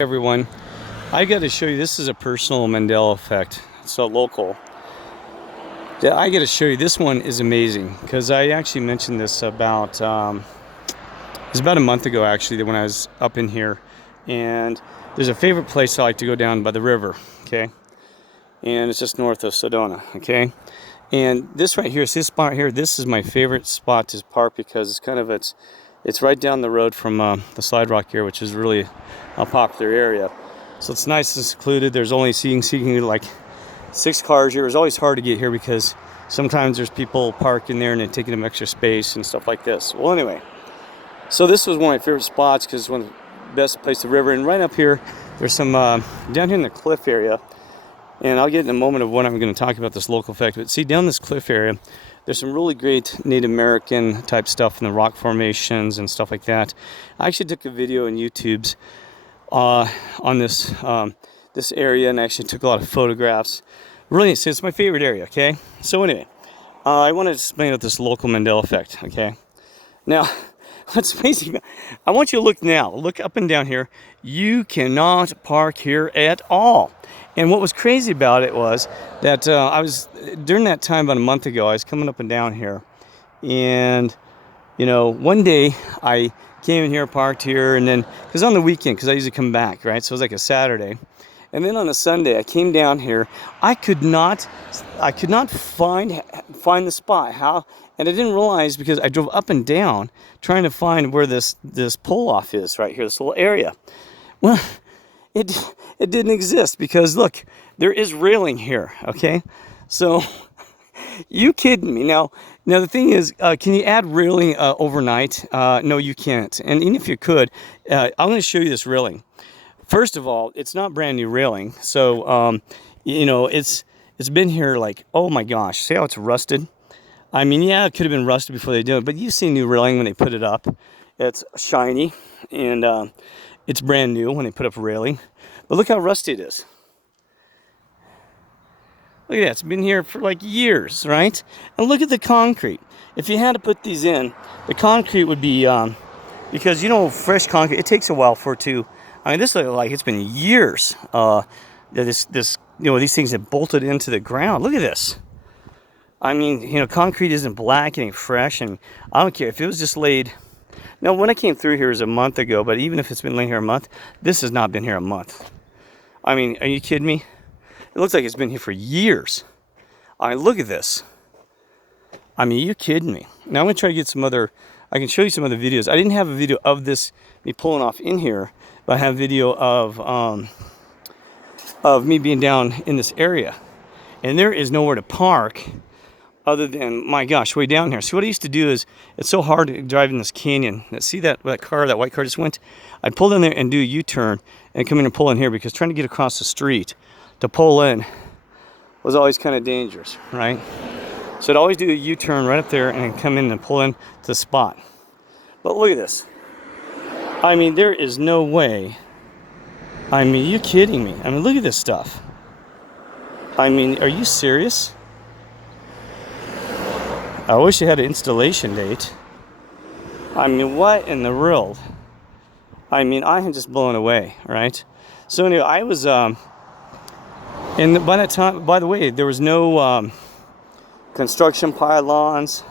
Everyone, I got to show you, this is a personal Mandela Effect, so local. I got to show you, this one is amazing because I actually mentioned this about, it was about a month ago actually, when I was up in here, and there's a favorite place I like to go down by the river, okay, and it's just north of Sedona, okay, and this right here, this spot here, this is my favorite spot to park because it's kind of, it's right down the road from the Slide Rock here, which is really a popular area. So it's nice and secluded. There's only seeking like 6 cars here. It's always hard to get here because sometimes there's people parking there and they're taking up extra space and stuff like this. Well, anyway, so this was one of my favorite spots because it's one of the best places to river. And right up here, there's some down here in the cliff area. And I'll get in a moment of what I'm going to talk about this local effect. But see, down this cliff area, there's some really great Native American type stuff in the rock formations and stuff like that. I actually took a video on YouTube's on this this area, and I actually took a lot of photographs. Really, it's my favorite area. Okay, so anyway, I want to explain about this local Mandela Effect. Okay, now what's amazing, I want you to look now. Look up and down here. You cannot park here at all. And what was crazy about it was that I was, during that time about a month ago, I was coming up and down here. And, you know, one day I came in here, parked here, and then, because on the weekend, because I usually come back, right? So it was like a Saturday. And then on a Sunday, I came down here. I could not find the spot. How? And I didn't realize because I drove up and down trying to find where this pull-off is right here, this little area. Well, it didn't exist because look, there is railing here, okay? So, you kidding me? Now the thing is, can you add railing overnight? No, you can't. And even if you could, I'm going to show you this railing. First of all, it's not brand new railing, so you know, it's been here like, oh my gosh, see how it's rusted? I mean, yeah, it could have been rusted before they did it, but you see new railing when they put it up. It's shiny and it's brand new when they put up a railing. But look how rusty it is. Look at that, it's been here for like years, right? And look at the concrete. If you had to put these in, the concrete would be, because you know, fresh concrete, it takes a while for it to, I mean, this looks like it's been years. This, you know, these things have bolted into the ground. Look at this. I mean, you know, concrete isn't black, it ain't fresh, and I don't care if it was just laid. Now, when I came through here was a month ago, but even if it's been laying here a month, this has not been here a month. I mean, are you kidding me? It looks like it's been here for years. I mean, look at this. I mean, are you kidding me? Now I'm gonna try to get some other, I can show you some other videos. I didn't have a video of this, me pulling off in here, but I have video of me being down in this area. And there is nowhere to park other than, my gosh, way down here. See, what I used to do is, it's so hard to drive in this canyon. See that white car just went? I'd pull in there and do a U-turn and come in and pull in here because trying to get across the street to pull in was always kind of dangerous, right? So I'd always do a U-turn right up there and come in and pull in to the spot. But look at this. I mean, there is no way. I mean, are you kidding me? I mean, look at this stuff. I mean, are you serious? I wish you had an installation date. I mean, what in the world? I mean, I am just blown away, right? So anyway, I was, and by that time, by the way, there was no construction pylons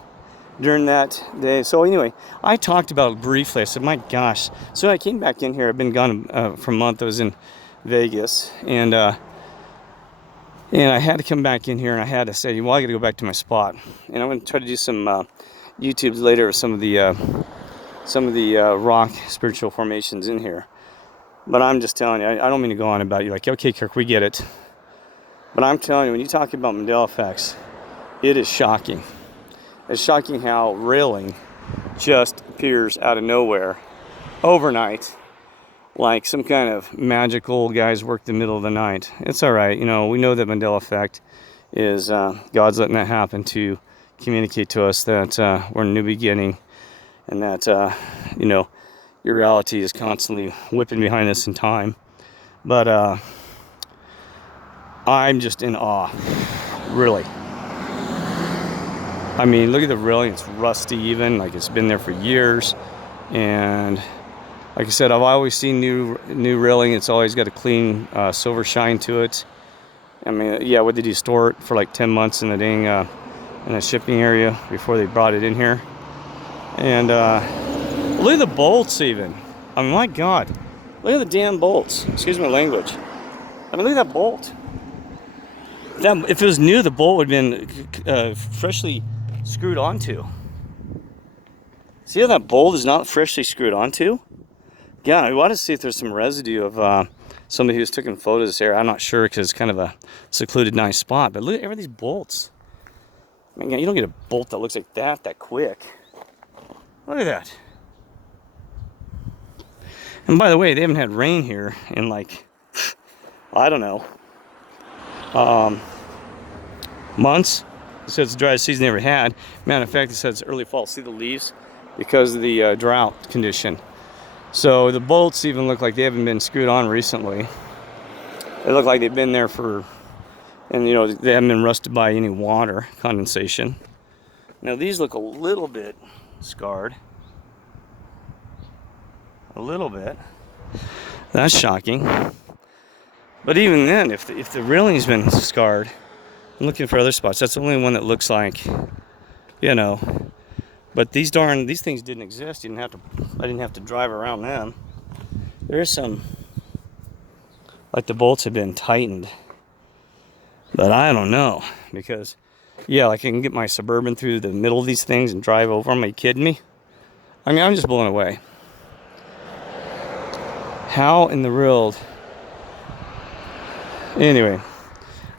during that day. So anyway, I talked about it briefly. I said, my gosh. So I came back in here. I've been gone for a month. I was in Vegas, and I had to come back in here, and I had to say, well, I got to go back to my spot. And I'm going to try to do some YouTubes later of some of the rock spiritual formations in here. But I'm just telling you, I don't mean to go on about you like, okay, Kirk, we get it. But I'm telling you, when you talk about Mandela effects, it is shocking. It's shocking how railing just appears out of nowhere overnight, like some kind of magical guys work the middle of the night. It's all right. You know, we know that Mandela effect is God's letting that happen to communicate to us that we're in a new beginning, and that, you know, your reality is constantly whipping behind us in time. But I'm just in awe, really. I mean, look at the railing. It's rusty even, like it's been there for years. And Like I said, I've always seen new railing. It's always got a clean silver shine to it. I mean, yeah, what did you store it for like 10 months in the dang in a shipping area before they brought it in here? And look at the bolts even. I mean, my God, look at the damn bolts. Excuse my language. I mean, look at that bolt. If it was new, the bolt would have been freshly screwed onto. See how that bolt is not freshly screwed onto? Yeah, I want to see if there's some residue of somebody who's taking photos there. I'm not sure because it's kind of a secluded, nice spot. But look at every these bolts. I mean, you don't get a bolt that looks like that quick. Look at that. And by the way, they haven't had rain here in like, I don't know, months. It says it's the driest season they ever had. Matter of fact, it says it's early fall. See the leaves? Because of the drought condition. So the bolts even look like they haven't been screwed on recently. They look like they've been there for, and you know, they haven't been rusted by any water condensation. Now these look a little bit scarred. A little bit. That's shocking. But even then, if the railing's been scarred, I'm looking for other spots. That's the only one that looks like, you know. But these things didn't exist. I didn't have to drive around them. There's some, like the bolts have been tightened. But I don't know, because yeah, like I can get my Suburban through the middle of these things and drive over them. Are you kidding me? I mean, I'm just blown away. How in the world? Anyway,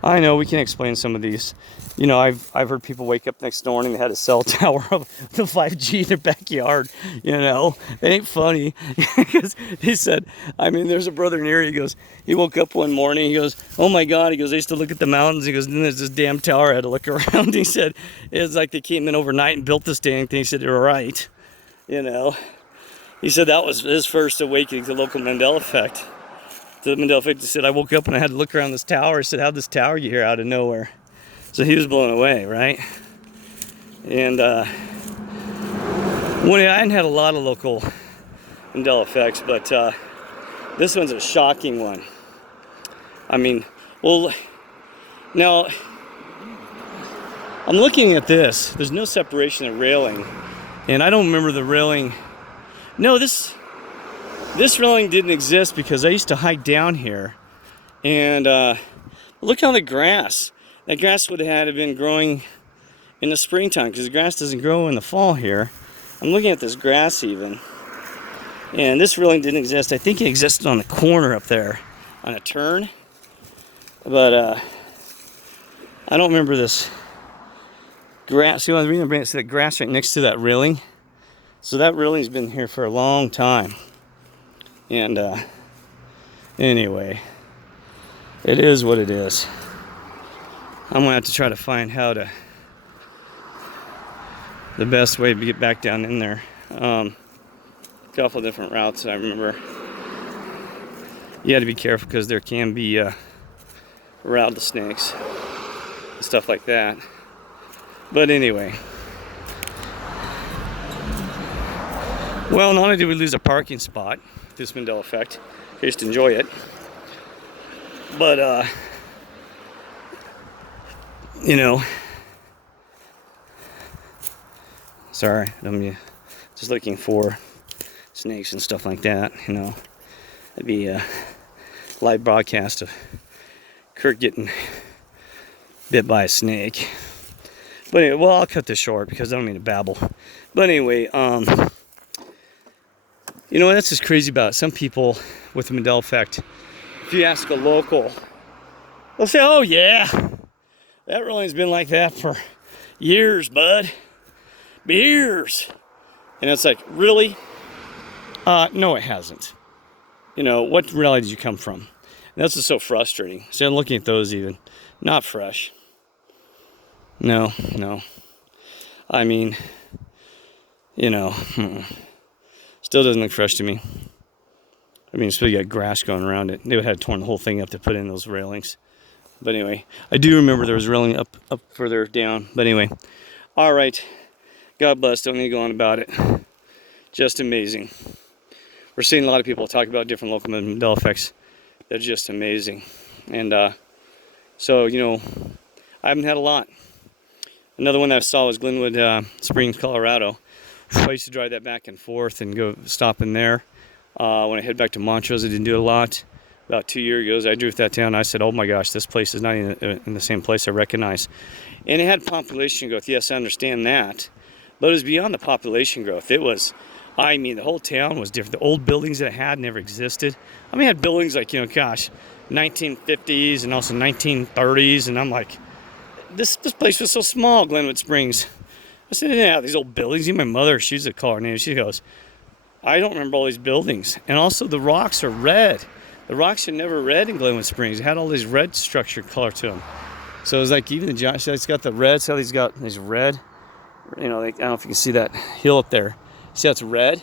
I know we can explain some of these. You know, I've heard people wake up next morning, they had a cell tower of the 5G in their backyard. You know, it ain't funny. Because he said, I mean, there's a brother near, he goes, he woke up one morning, he goes, oh my God, he goes, I used to look at the mountains, he goes, then there's this damn tower, I had to look around. He said, it's like they came in overnight and built this dang thing. He said, you're right. You know, he said that was his first awakening to the local Mandela Effect. The Mandela Effect, he said, I woke up and I had to look around this tower. He said, how'd this tower get here out of nowhere? So he was blown away, right? And I hadn't had a lot of local Mandela Effects, but this one's a shocking one. I mean, well, now I'm looking at this. There's no separation of railing, and I don't remember the railing. No, this railing didn't exist because I used to hike down here, and look how the grass. That grass would have had to been growing in the springtime because the grass doesn't grow in the fall here. I'm looking at this grass even, and this railing didn't exist. I think it existed on the corner up there on a turn, but I don't remember this grass. See, the reason I bring it to that grass right next to that railing. So that railing's been here for a long time, and anyway, it is what it is. I'm gonna have to try to find the best way to get back down in there. A couple different routes I remember. You had to be careful because there can be rattlesnakes and stuff like that. But anyway, well, not only did we lose a parking spot, this Mandela Effect, I just enjoy it, but you know, sorry, I'm just looking for snakes and stuff like that. You know, it'd be a live broadcast of Kurt getting bit by a snake. But anyway, well, I'll cut this short because I don't mean to babble. But anyway, you know what, that's just crazy about it. Some people with the Mandela Effect, if you ask a local, they'll say, oh yeah, that railing's been like that for years, bud. Years. And it's like, really? No, it hasn't. You know, what railing did you come from? And that's just so frustrating. See, I'm looking at those even. Not fresh. No. I mean, you know, still doesn't look fresh to me. I mean, still got grass going around it. They would have torn the whole thing up to put in those railings. But anyway, I do remember there was railing up further down. But anyway, all right. God bless. Don't need to go on about it. Just amazing. we're seeing a lot of people talk about different local Mandela effects. They're just amazing. And so, you know, I haven't had a lot. Another one that I saw was Glenwood Springs, Colorado. I used to drive that back and forth and go stop in there. When I head back to Montrose, I didn't do it a lot. About 2 years ago, I drove that town. I said, oh my gosh, this place is not in the same place I recognize. And it had population growth. Yes, I understand that. But it was beyond the population growth. It was, I mean, the whole town was different. The old buildings that it had never existed. I mean, it had buildings like, you know, gosh, 1950s and also 1930s. And I'm like, this place was so small, Glenwood Springs. I said, yeah, these old buildings. Even my mother, she used to call her name. She goes, I don't remember all these buildings. And also the rocks are red. The rocks are never red in Glenwood Springs. It had all these red structured color to them. So it was like even the Josh, it's got the red. See how he's got these red? You know, I don't know if you can see that hill up there. See how it's red?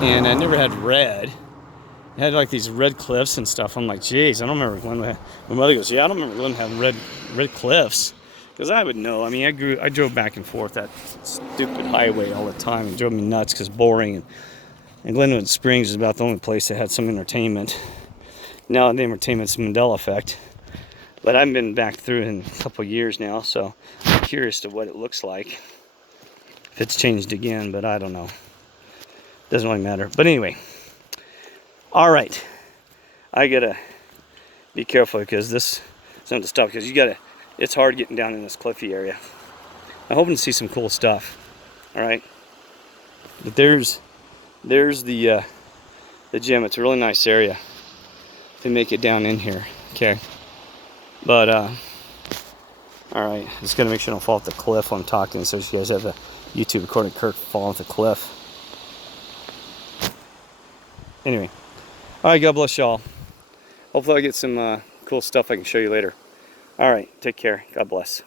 And I never had red. It had like these red cliffs and stuff. I'm like, geez, I don't remember Glenwood. My mother goes, yeah, I don't remember Glenwood having red cliffs. Because I would know. I mean, I drove back and forth that stupid highway all the time. It drove me nuts because boring. And Glenwood Springs is about the only place that had some entertainment. Now the entertainment's Mandela Effect. But I haven't been back through it in a couple of years now, so I'm curious to what it looks like. If it's changed again, but I don't know. Doesn't really matter. But anyway. Alright. I gotta be careful because this is not to stop because it's hard getting down in this cliffy area. I'm hoping to see some cool stuff. Alright. But there's the gym. It's a really nice area to make it down in here. Okay. But alright, just gotta make sure I don't fall off the cliff while I'm talking, so you guys have the YouTube recording Kirk falling off the cliff. Anyway. Alright, God bless y'all. Hopefully I get some cool stuff I can show you later. Alright, take care. God bless.